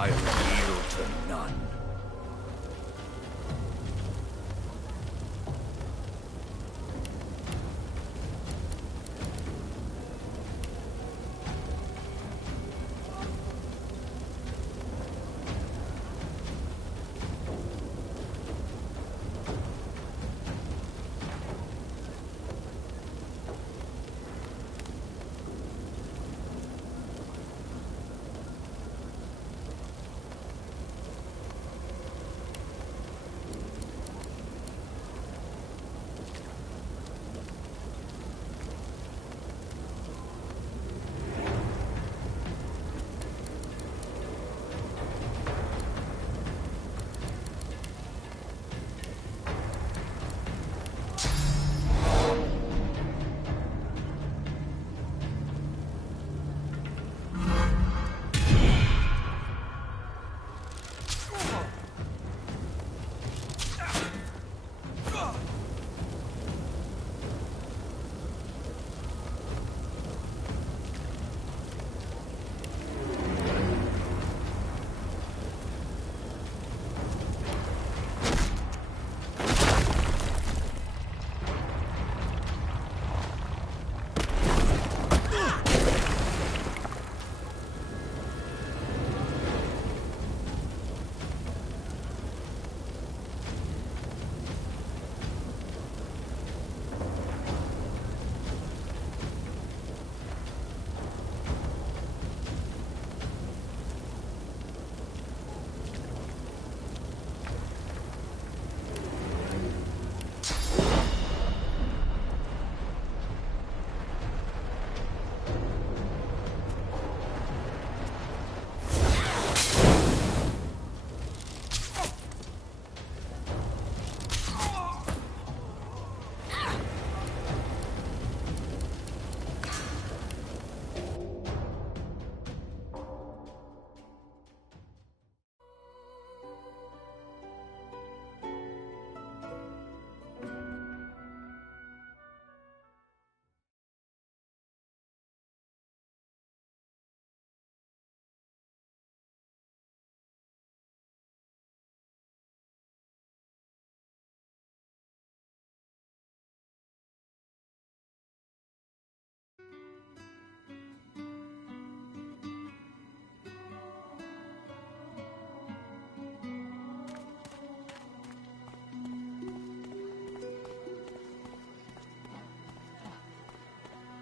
I yield to none.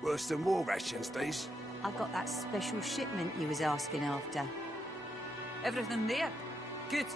Worse than war rations, these? I got that special shipment you was asking after. Everything there? Good.